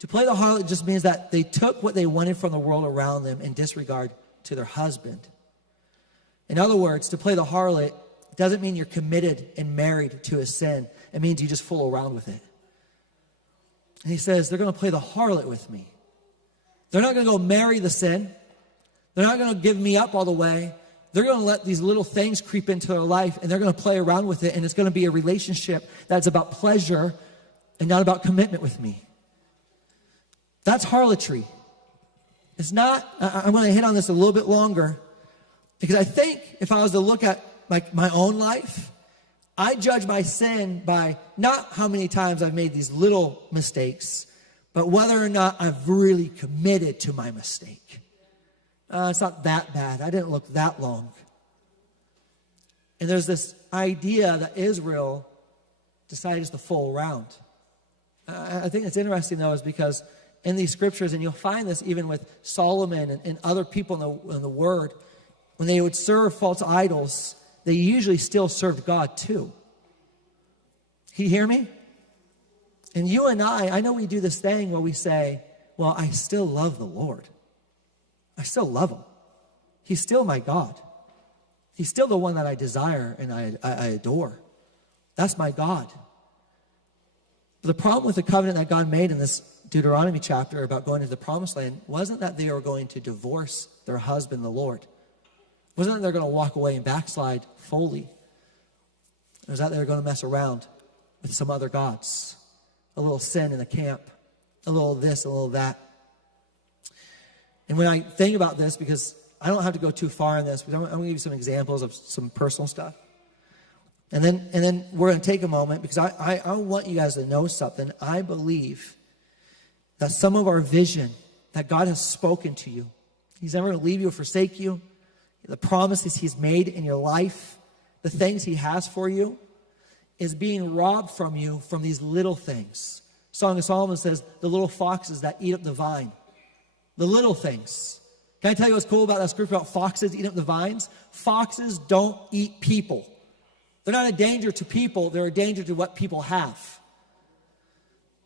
To play the harlot just means that they took what they wanted from the world around them in disregard to their husband. In other words, to play the harlot doesn't mean you're committed and married to a sin. It means you just fool around with it. And he says, they're going to play the harlot with me. They're not going to go marry the sin. They're not going to give me up all the way. They're going to let these little things creep into their life, and they're going to play around with it, and it's going to be a relationship that's about pleasure and not about commitment with me. That's harlotry. It's not, I'm going to hit on this a little bit longer, because I think if I was to look at like my own life, I judge my sin by not how many times I've made these little mistakes, but whether or not I've really committed to my mistake. It's not that bad. I didn't look that long. And there's this idea that Israel decided to fool around. I think it's interesting, though, is because in these scriptures, and you'll find this even with Solomon and other people in the Word, when they would serve false idols, they usually still served God too. Can you hear me? And you and I know we do this thing where we say, well, I still love the Lord. I still love him. He's still my God. He's still the one that I desire and I adore. That's my God. But the problem with the covenant that God made in this Deuteronomy chapter about going to the promised land wasn't that they were going to divorce their husband, the Lord. It wasn't that they're going to walk away and backslide fully. It was that they were going to mess around with some other gods. A little sin in the camp. A little this, a little that. And when I think about this, because I don't have to go too far in this, but I'm going to give you some examples of some personal stuff. And then we're going to take a moment, because I want you guys to know something. I believe that some of our vision that God has spoken to you, he's never going to leave you or forsake you, the promises he's made in your life, the things he has for you, is being robbed from you from these little things. Song of Solomon says, the little foxes that eat up the vine. The little things. Can I tell you what's cool about that scripture about foxes eating up the vines? Foxes don't eat people. They're not a danger to people. They're a danger to what people have.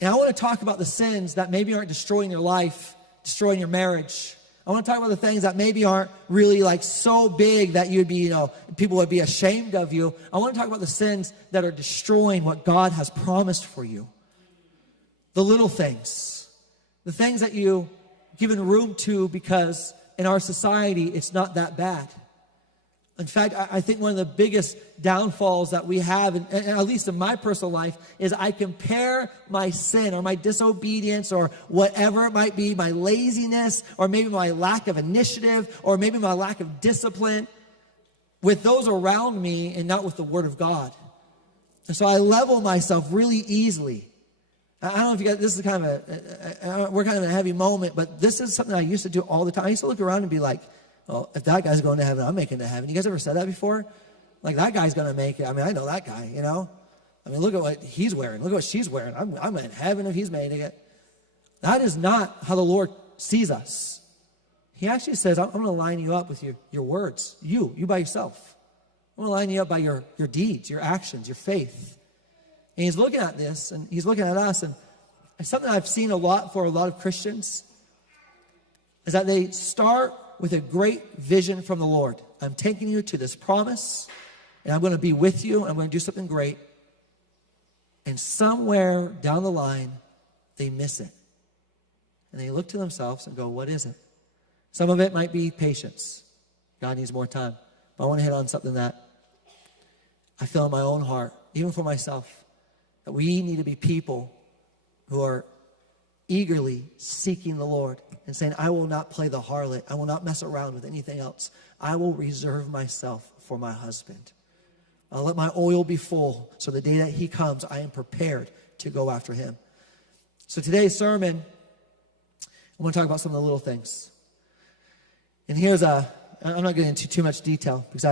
And I want to talk about the sins that maybe aren't destroying your life, destroying your marriage. I want to talk about the things that maybe aren't really like so big that you'd be, people would be ashamed of you. I want to talk about the sins that are destroying what God has promised for you. The little things. The things that you given room to because in our society, it's not that bad. In fact, I think one of the biggest downfalls that we have, and at least in my personal life, is I compare my sin or my disobedience or whatever it might be, my laziness or maybe my lack of initiative or maybe my lack of discipline with those around me and not with the Word of God. And so I level myself really easily. I don't know if you guys, this is kind of we're kind of in a heavy moment, but this is something I used to do all the time. I used to look around and be like, well, if that guy's going to heaven, I'm making it to heaven. You guys ever said that before? Like, that guy's going to make it. I mean, I know that guy, I mean, look at what he's wearing. Look at what she's wearing. I'm in heaven if he's making it. That is not how the Lord sees us. He actually says, I'm going to line you up with your words. You by yourself. I'm going to line you up by your deeds, your actions, your faith. And he's looking at this, and he's looking at us, and something I've seen a lot for a lot of Christians is that they start with a great vision from the Lord. I'm taking you to this promise, and I'm going to be with you, and I'm going to do something great. And somewhere down the line, they miss it. And they look to themselves and go, what is it? Some of it might be patience. God needs more time. But I want to hit on something that I feel in my own heart, even for myself, that we need to be people who are eagerly seeking the Lord and saying, I will not play the harlot. I will not mess around with anything else. I will reserve myself for my husband. I'll let my oil be full so the day that he comes, I am prepared to go after him. So today's sermon, I want to talk about some of the little things. And I'm not getting into too much detail because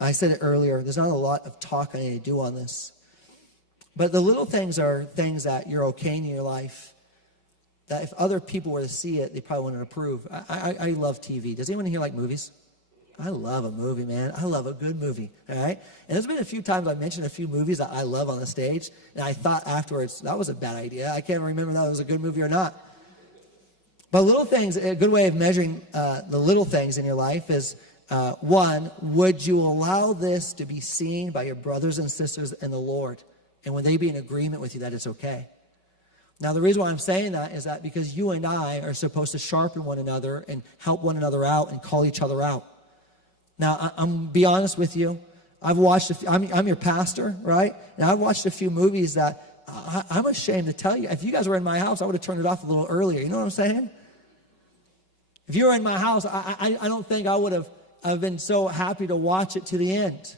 I said it earlier, there's not a lot of talk I need to do on this. But the little things are things that you're okay in your life, that if other people were to see it, they probably wouldn't approve. I love TV. Does anyone here like movies? I love a movie, man. I love a good movie, all right? And there's been a few times I mentioned a few movies that I love on the stage, and I thought afterwards, that was a bad idea. I can't remember if that was a good movie or not. But little things, a good way of measuring the little things in your life is, one, would you allow this to be seen by your brothers and sisters in the Lord? And would they be in agreement with you that it's okay? Now, the reason why I'm saying that is that because you and I are supposed to sharpen one another and help one another out and call each other out. Now, I'm be honest with you. I've watched, I'm your pastor, right? And I've watched a few movies that I'm ashamed to tell you. If you guys were in my house, I would have turned it off a little earlier. You know what I'm saying? If you were in my house, I don't think I would have been so happy to watch it to the end.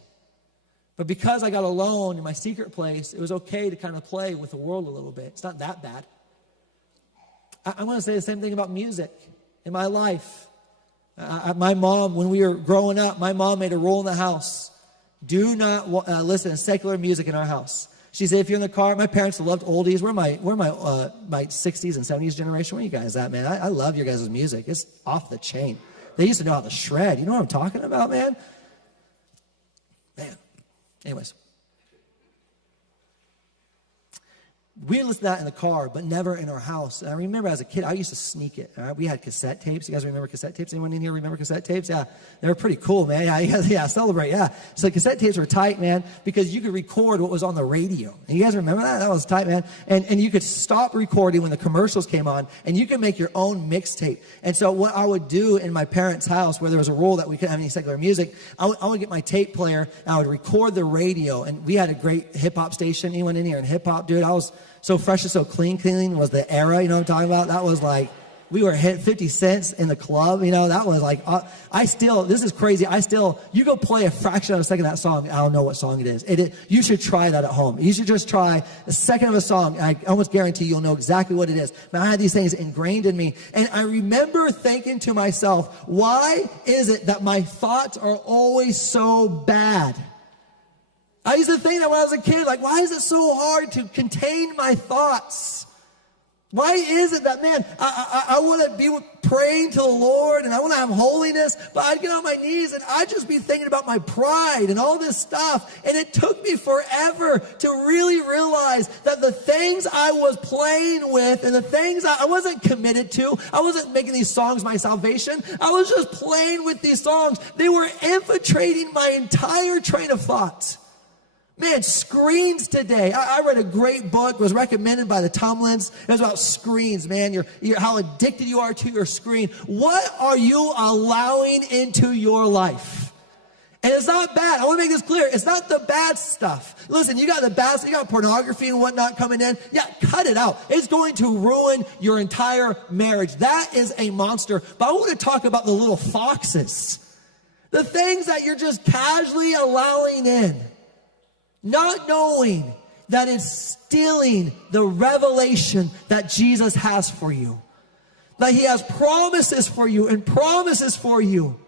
But because I got alone in my secret place, it was okay to kind of play with the world a little bit. It's not that bad. I want to say the same thing about music in my life. My mom, when we were growing up, my mom made a rule in the house. Do not listen to secular music in our house. She said, if you're in the car, my parents loved oldies. We're my 60s and 70s generation. Where are you guys at, man? I love your guys' music. It's off the chain. They used to know how to shred. You know what I'm talking about, man? Man. Anyways. We listened to that in the car, but never in our house. And I remember as a kid, I used to sneak it. All right? We had cassette tapes. You guys remember cassette tapes? Anyone in here remember cassette tapes? Yeah, they were pretty cool, man. Yeah, celebrate, yeah. So cassette tapes were tight, man, because you could record what was on the radio. And you guys remember that? That was tight, man. And you could stop recording when the commercials came on, and you could make your own mixtape. And so what I would do in my parents' house, where there was a rule that we couldn't have any secular music, I would get my tape player, and I would record the radio. And we had a great hip-hop station. Anyone in here in hip-hop? Dude, I was so fresh and so clean was the era, you know what I'm talking about? That was like, we were hit 50 cents in the club, you know, that was like, this is crazy. You go play a fraction of a second of that song, I don't know what song it is. You should try that at home. You should just try a second of a song, and I almost guarantee you'll know exactly what it is. But I had these things ingrained in me, and I remember thinking to myself, why is it that my thoughts are always so bad? I used to think that when I was a kid, like, why is it so hard to contain my thoughts? Why is it that, man, I want to be praying to the Lord and I want to have holiness, but I'd get on my knees and I'd just be thinking about my pride and all this stuff. And it took me forever to really realize that the things I was playing with and the things I wasn't committed to, I wasn't making these songs my salvation. I was just playing with these songs. They were infiltrating my entire train of thought. Man, screens today. I read a great book, was recommended by the Tumlins. It was about screens, man. How addicted you are to your screen. What are you allowing into your life? And it's not bad. I want to make this clear. It's not the bad stuff. Listen, you got the bad stuff. You got pornography and whatnot coming in. Yeah, cut it out. It's going to ruin your entire marriage. That is a monster. But I want to talk about the little foxes. The things that you're just casually allowing in. Not knowing that it's stealing the revelation that Jesus has for you. That he has promises for you and promises for you.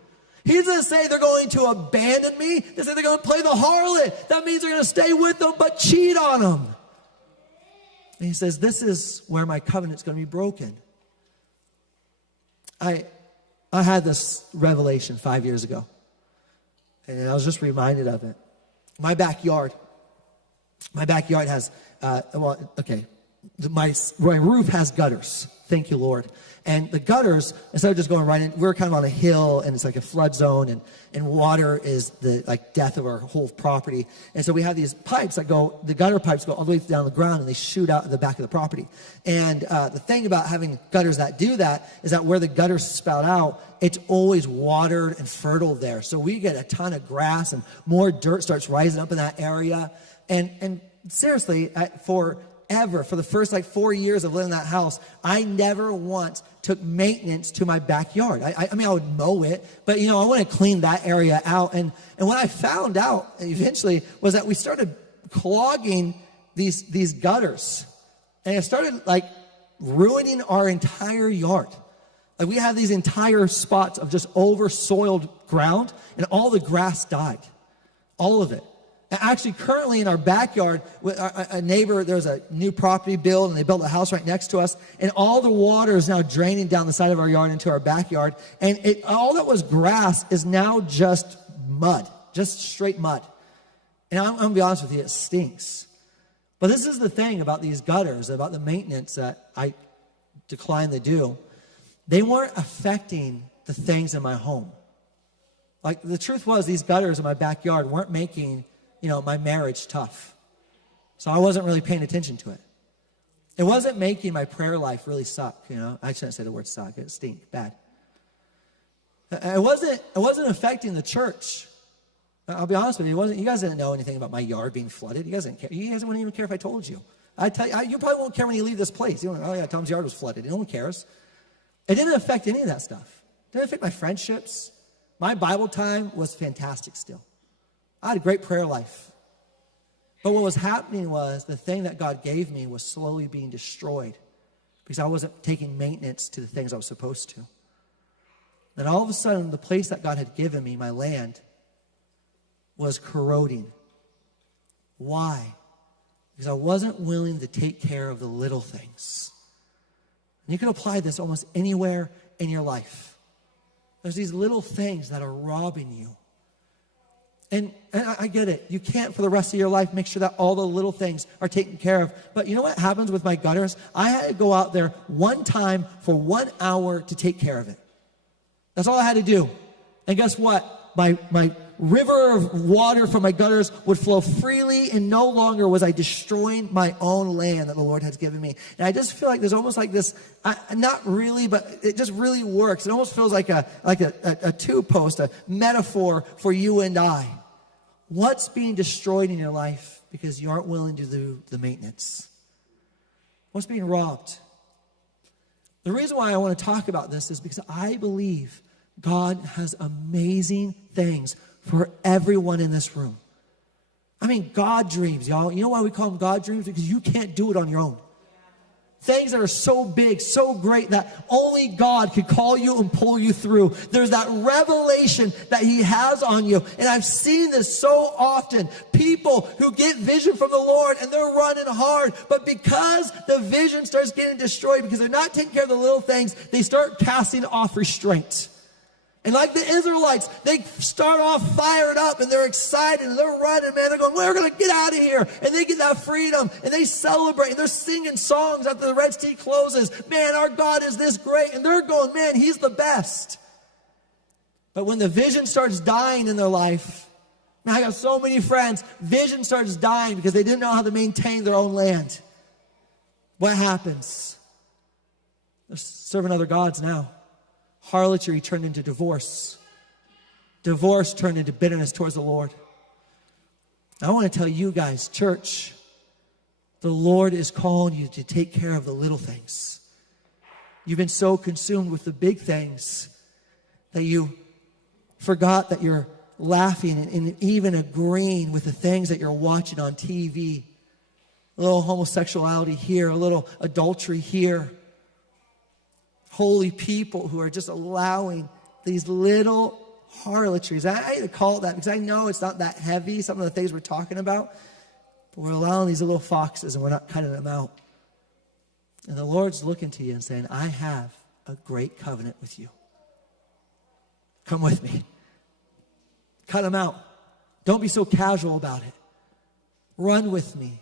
He doesn't say they're going to abandon me. They say they're going to play the harlot. That means they're going to stay with them but cheat on them. And he says, this is where my covenant's going to be broken. I had this revelation 5 years ago. And I was just reminded of it. My backyard has, my roof has gutters. Thank you, Lord. And the gutters, instead of just going right in, we're kind of on a hill, and it's like a flood zone, and water is the death of our whole property. And so we have these pipes the gutter pipes go all the way down the ground, and they shoot out the back of the property. And the thing about having gutters that do that is that where the gutters spout out, it's always watered and fertile there. So we get a ton of grass, and more dirt starts rising up in that area. And seriously, for the first 4 years of living in that house, I never once took maintenance to my backyard. I mean, I would mow it, but I want to clean that area out. And what I found out eventually was that we started clogging these gutters, and it started ruining our entire yard. We have these entire spots of just over-soiled ground, and all the grass died, all of it. Actually, currently in our backyard, a neighbor, there's a new property built, and they built a house right next to us, and all the water is now draining down the side of our yard into our backyard, and all that was grass is now just mud, just straight mud. And I'm going to be honest with you, it stinks. But this is the thing about these gutters, about the maintenance that I decline to do, they weren't affecting the things in my home. Like, the truth was, these gutters in my backyard weren't making, my marriage tough. So I wasn't really paying attention to it. It wasn't making my prayer life really suck, I shouldn't say the word suck. It stink, bad. It wasn't affecting the church. I'll be honest with you, you guys didn't know anything about my yard being flooded. You guys didn't care. You guys wouldn't even care if I told you. I tell you, you probably won't care when you leave this place. Oh yeah, Tom's yard was flooded. No one cares. It didn't affect any of that stuff. It didn't affect my friendships. My Bible time was fantastic still. I had a great prayer life. But what was happening was the thing that God gave me was slowly being destroyed because I wasn't taking maintenance to the things I was supposed to. Then all of a sudden, the place that God had given me, my land, was corroding. Why? Because I wasn't willing to take care of the little things. And you can apply this almost anywhere in your life. There's these little things that are robbing you. And I get it. You can't for the rest of your life make sure that all the little things are taken care of. But you know what happens with my gutters? I had to go out there one time for 1 hour to take care of it. That's all I had to do. And guess what? My river of water from my gutters would flow freely, and no longer was I destroying my own land that the Lord has given me. And I just feel like there's almost like this, not really, but it just really works. It almost feels like a two-post, a metaphor for you and I. What's being destroyed in your life because you aren't willing to do the maintenance? What's being robbed? The reason why I want to talk about this is because I believe God has amazing things for everyone in this room. I mean, God dreams, y'all. You know why we call them God dreams? Because you can't do it on your own. Things that are so big, so great that only God could call you and pull you through. There's that revelation that he has on you. And I've seen this so often. People who get vision from the Lord and they're running hard. But because the vision starts getting destroyed, because they're not taking care of the little things, they start casting off restraint. And like the Israelites, they start off fired up and they're excited and they're running, man. They're going, we're going to get out of here. And they get that freedom and they celebrate and they're singing songs after the Red Sea closes. Man, our God is this great. And they're going, man, he's the best. But when the vision starts dying in their life, man, I got so many friends, vision starts dying because they didn't know how to maintain their own land. What happens? They're serving other gods now. Harlotry turned into divorce. Divorce turned into bitterness towards the Lord. I want to tell you guys, church, the Lord is calling you to take care of the little things. You've been so consumed with the big things that you forgot that you're laughing and even agreeing with the things that you're watching on TV. A little homosexuality here, a little adultery here. Holy people who are just allowing these little harlotries. I hate to call it that because I know it's not that heavy, some of the things we're talking about, but we're allowing these little foxes and we're not cutting them out. And the Lord's looking to you and saying, I have a great covenant with you. Come with me. Cut them out. Don't be so casual about it. Run with me.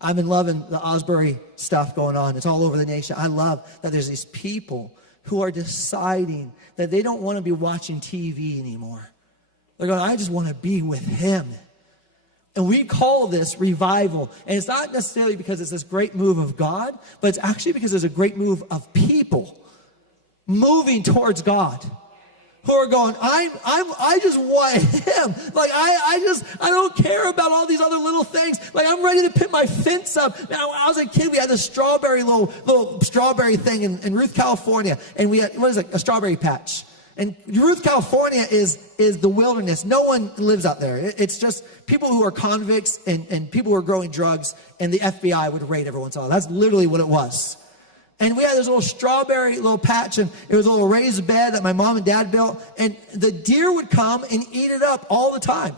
I've been loving the Osbury stuff going on. It's all over the nation. I love that there's these people who are deciding that they don't want to be watching TV anymore. They're going, I just want to be with him. And we call this revival. And it's not necessarily because it's this great move of God, but it's actually because there's a great move of people moving towards God. Who are going, I just want him. Like, I don't care about all these other little things. Like, I'm ready to put my fence up. Now, when I was a kid, we had this little strawberry thing in Ruth, California. And we had, a strawberry patch. And Ruth, California is the wilderness. No one lives out there. It's just people who are convicts and people who are growing drugs, and the FBI would raid every once in a while. That's literally what it was. And we had this little strawberry little patch, and it was a little raised bed that my mom and dad built, and the deer would come and eat it up all the time.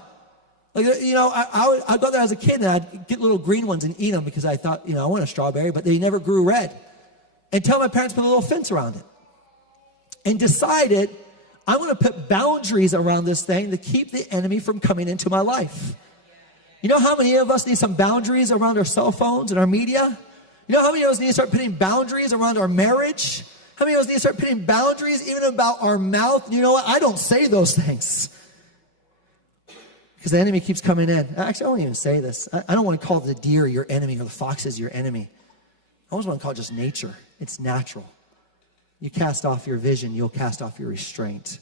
Like, I'd go there as a kid, and I'd get little green ones and eat them because I thought, I want a strawberry, but they never grew red. Until my parents put a little fence around it and decided, I'm going to put boundaries around this thing to keep the enemy from coming into my life. You know how many of us need some boundaries around our cell phones and our media? You know how many of us need to start putting boundaries around our marriage? How many of us need to start putting boundaries even about our mouth? You know what? I don't say those things. Because the enemy keeps coming in. Actually, I won't even say this. I don't want to call the deer your enemy or the foxes your enemy. I always want to call it just nature. It's natural. You cast off your vision, you'll cast off your restraint.